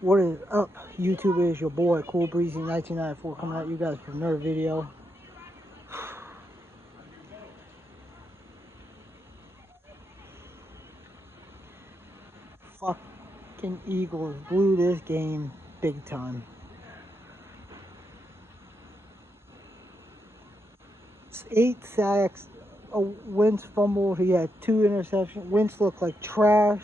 What is up, YouTube? Is your boy Cool Breezy 1994 coming at you guys with another video. Fucking Eagles blew this game big time. It's 8 sacks, a Wentz fumble. He had 2 interceptions. Wentz looked like trash.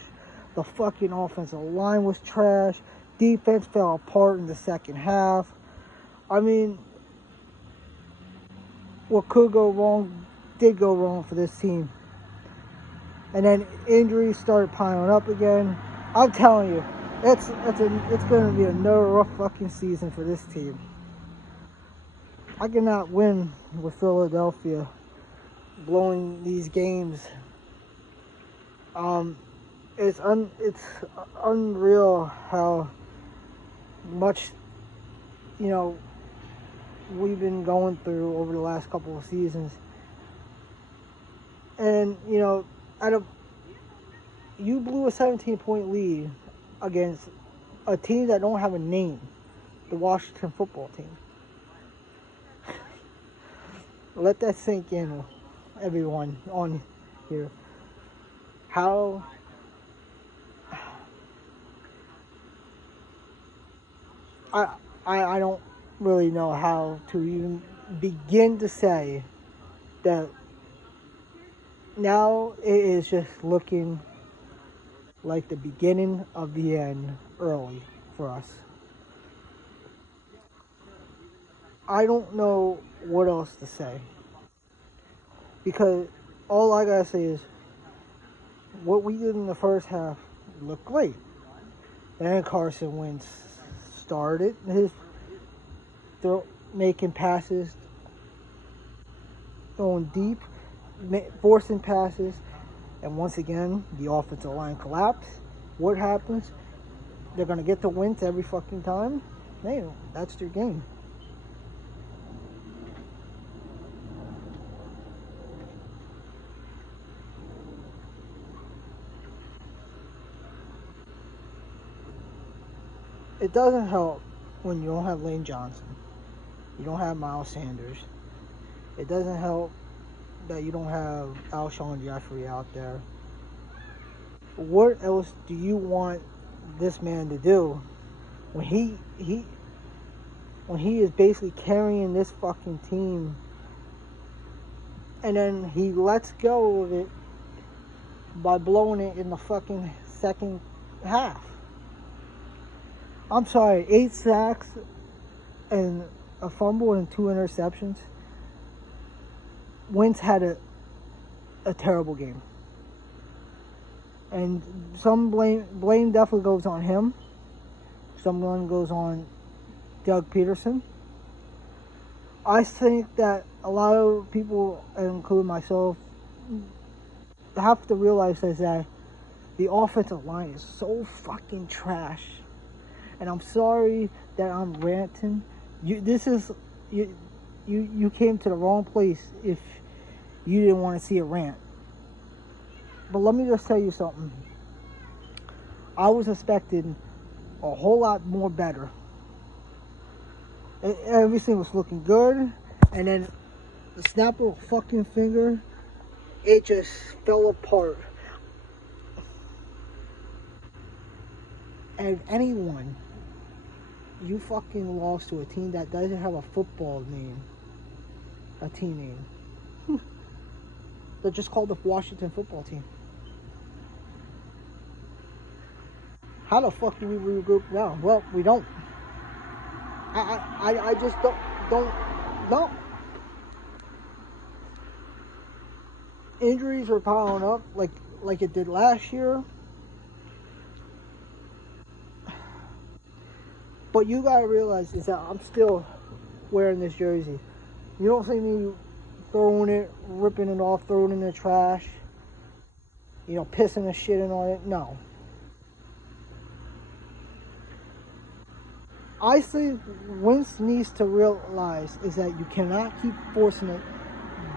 The fucking offensive line was trash. Defense fell apart in the second half. I mean, what could go wrong did go wrong for this team. And then injuries started piling up again. I'm telling you, it's going to be another rough fucking season for this team. I cannot win with Philadelphia blowing these games. It's unreal how much, we've been going through over the last couple of seasons. And, you blew a 17-point lead against a team that don't have a name, the Washington football team. Let that sink in, everyone on here. How I don't really know how to even begin to say that now it is just looking like the beginning of the end early for us. I don't know what else to say, because all I gotta say is what we did in the first half looked great. And Carson Wentz started his making passes, going deep, forcing passes, and once again the offensive line collapsed. What happens? They're gonna get the Wentz every fucking time. Man, that's their game. It doesn't help when you don't have Lane Johnson. You don't have Miles Sanders. It doesn't help that you don't have Alshon Jeffrey out there. What else do you want this man to do when he is basically carrying this fucking team, and then he lets go of it by blowing it in the fucking second half? I'm sorry, 8 sacks and a fumble and 2 interceptions. Wentz had a terrible game. And some blame definitely goes on him. Someone goes on Doug Peterson. I think that a lot of people, including myself, have to realize that the offensive line is so fucking trash. And I'm sorry that I'm ranting. You came to the wrong place if you didn't want to see a rant. But let me just tell you something. I was expecting a whole lot more better. Everything was looking good, and then the snap of a fucking finger, it just fell apart. And if anyone, you fucking lost to a team that doesn't have a football name, a team name. They're just called the Washington football team. How the fuck do we regroup now? Well, we don't. I just don't know. Injuries are piling up like it did last year. But you gotta realize is that I'm still wearing this jersey. You don't see me throwing it, ripping it off, throwing it in the trash, pissing and shitting on it. No. I think Wentz needs to realize is that you cannot keep forcing it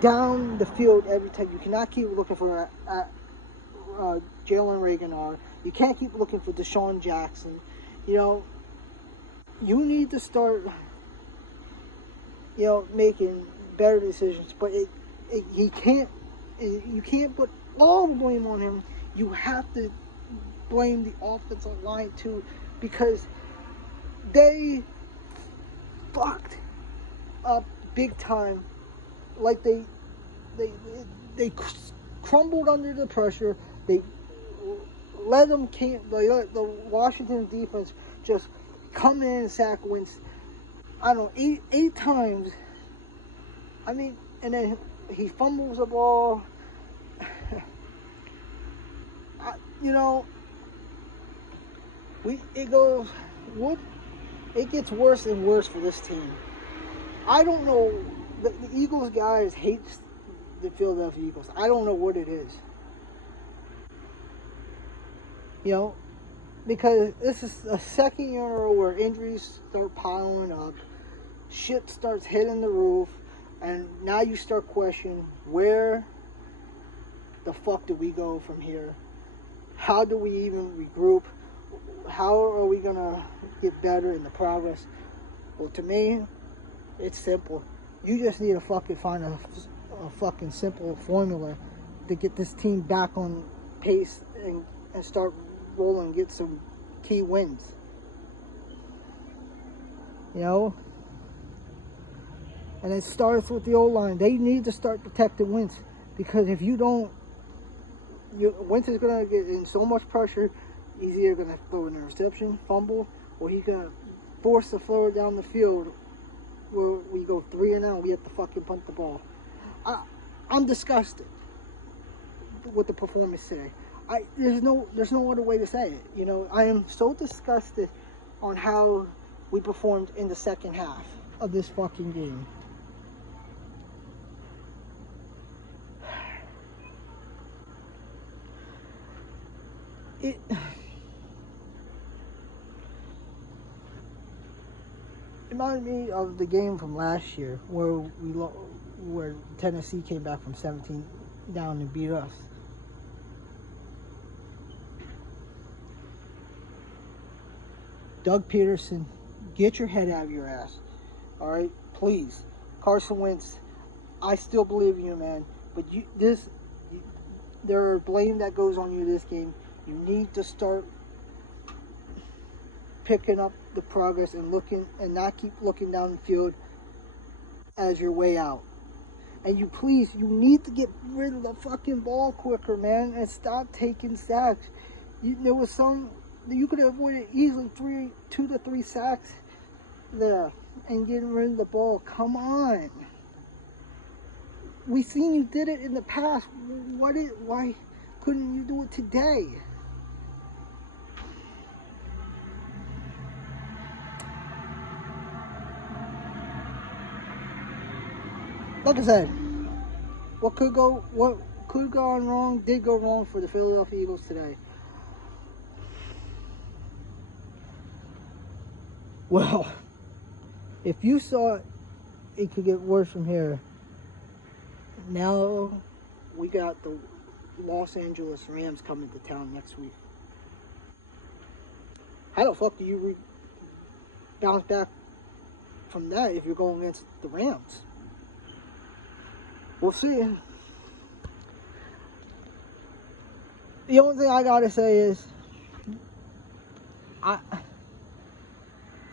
down the field every time. You cannot keep looking for Jalen Reagor. You can't keep looking for Deshaun Jackson. You know, you need to start, making better decisions. But you can't put all the blame on him. You have to blame the offensive line too, because they fucked up big time. Like they crumbled under the pressure. They let the Washington defense just come in and sack Wentz. I don't know, eight times. I mean, and then he fumbles the ball. You know, it goes. It gets worse and worse for this team. I don't know. The Eagles guys hate the Philadelphia Eagles. I don't know what it is. Because this is a second year in a row where injuries start piling up, shit starts hitting the roof, and now you start questioning, where the fuck do we go from here? How do we even regroup? How are we going to get better in the progress? Well, to me, it's simple. You just need to fucking find a fucking simple formula to get this team back on pace and start rolling and get some key wins. And it starts with the O-line. They need to start protecting Wentz, because if you don't, Wentz is going to get in so much pressure. He's either going to throw an interception, fumble, or he's going to force the throw down the field where we go 3 and out. We have to fucking punt the ball. I'm disgusted with the performance today. There's no other way to say it. I am so disgusted on how we performed in the second half of this fucking game. It reminded me of the game from last year where Tennessee came back from 17 down and beat us. Doug Peterson, get your head out of your ass. All right, please. Carson Wentz, I still believe in you, man. But there are blame that goes on you this game. You need to start picking up the progress and not keep looking down the field as your way out. And you need to get rid of the fucking ball quicker, man, and stop taking sacks. There was you could have avoided easily 2 to 3 sacks there and getting rid of the ball. Come on. We seen you did it in the past. Why couldn't you do it today? Like I said, what could go wrong did go wrong for the Philadelphia Eagles today. Well, if you thought it could get worse from here, now we got the Los Angeles Rams coming to town next week. How the fuck do you bounce back from that if you're going against the Rams? We'll see. The only thing I gotta say is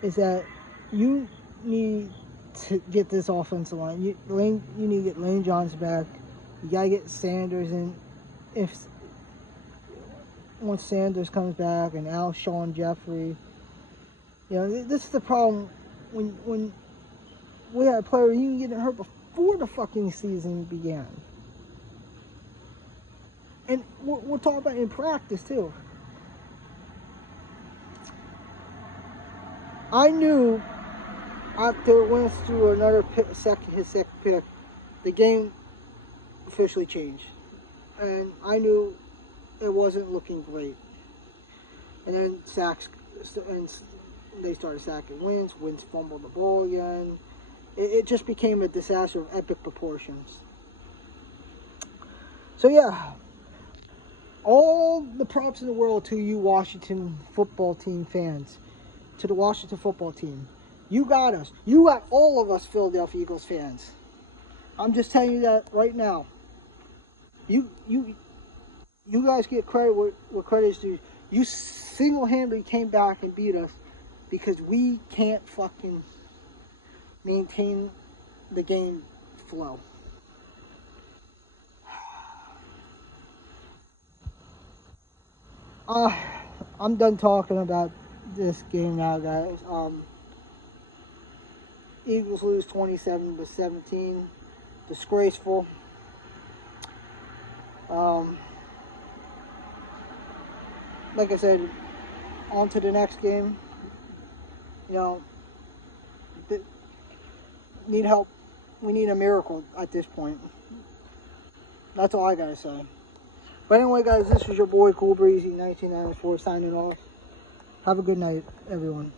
that you need to get this offensive line. You need to get Lane Johnson back. You gotta get Sanders in. Once Sanders comes back, and Alshon Jeffrey, this is the problem when we had a player even getting hurt before the fucking season began. And we're talking about in practice too. I knew after Wentz threw another his second pick, the game officially changed, and I knew it wasn't looking great. And then sacks, and they started sacking Wentz. Wentz fumbled the ball again. It just became a disaster of epic proportions. So yeah, all the props in the world to you Washington football team fans. to the Washington football team. You got us. You got all of us Philadelphia Eagles fans. I'm just telling you that right now. You guys get credit where credit is due. You single-handedly came back and beat us because we can't fucking maintain the game flow. I'm done talking about this game now, guys. Eagles lose 27-17. Disgraceful. Like I said, on to the next game. You know, need help. We need a miracle at this point. That's all I gotta say. But anyway, guys, this is your boy Cool Breezy 1994 signing off. Have a good night, everyone.